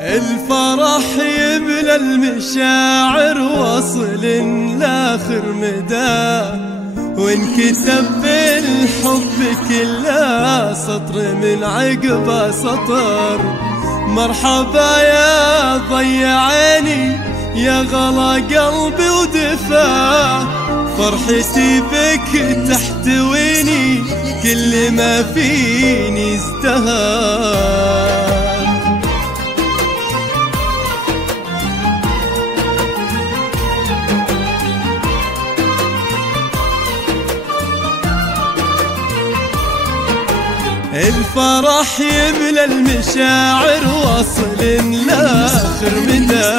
الفرح يملى المشاعر واصل لاخر مدى، وانكتب بالحب كله سطر من عقبه سطر. مرحبا يا ضي عيني يا غلا قلبي ودفا، فرحتي بك تحتويني كل ما فيني ازدهر. الفرح يملى المشاعر واصل لاخر مدى،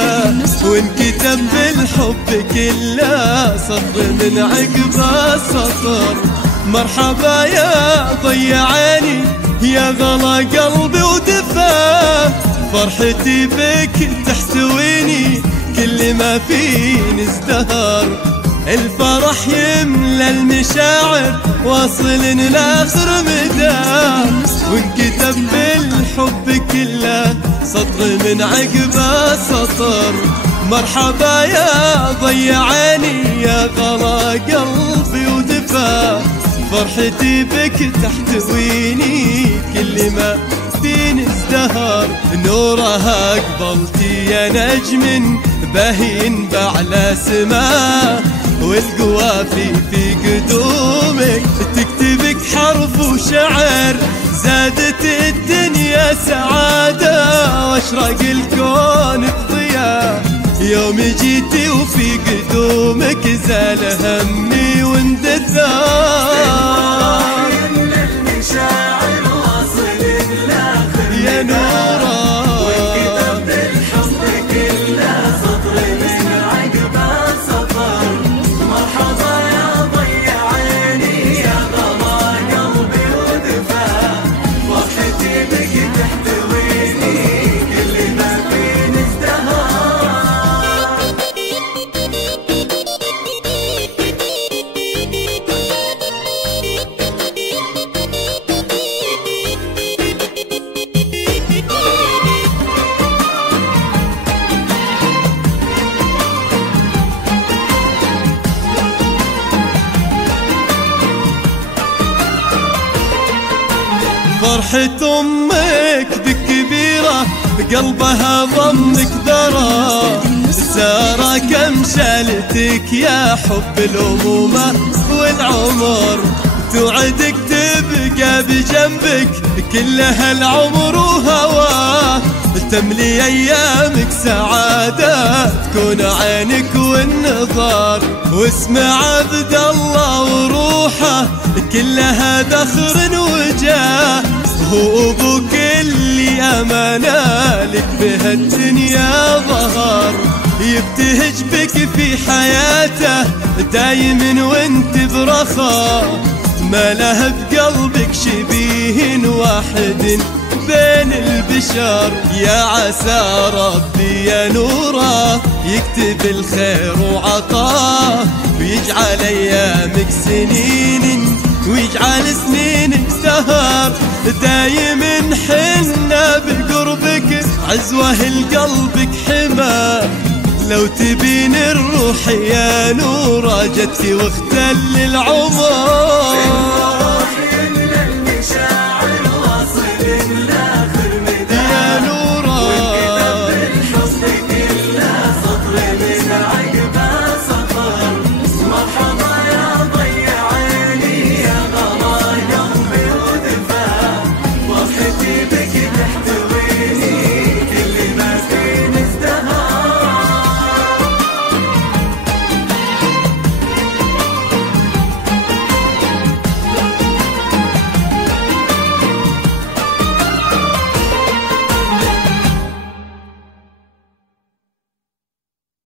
وانكتب بالحب كله سطر من عقبه سطر. مرحبا يا ضي عيني يا غلا قلبي ودفا، فرحتي بك تحتويني كل ما فيني ازدهر. الفرح يملى المشاعر واصل لاخر مدى، وانكتب بالحب كله سطر من عقبه سطر. مرحبا يا ضي عيني يا غلا قلبي ودفا، فرحتي بك تحتويني كل ما فيني ازدهر. نورها قبلتي يا نجم باهين بعلى سماه، والقوافي في قدومك تكتبك حرف وشعر. زادت الدنيا سعادة واشرق الكون بضياء، يوم جيتي وفي قدومك زال همي واندثار. يا نورا فرحة أمك بك كبيرة قلبها ضمك درى، سارة كم شالتك يا حب الأمومة والعمر. توعدك تبقى بجنبك كل هالعمر وهواه، تملي أيامك سعادة تكون عينك والنظار. واسمع عبد الله وروحه كلها ذخر وجاه، هو أبوك اللي أمانة لك بهالدنيا ظهر. يبتهج بك في حياته دايم وانت برخاء، ما له بقلبك شبيه واحد بين البشر. يا عسى ربي يا نوره يكتب الخير وعطاه، ويجعل ايامك سنين ويجعل سنينك سهر. دايم حنا بقربك عزوه لقلبك حما، لو تبين الروح يا نوره جتي واختل العمر.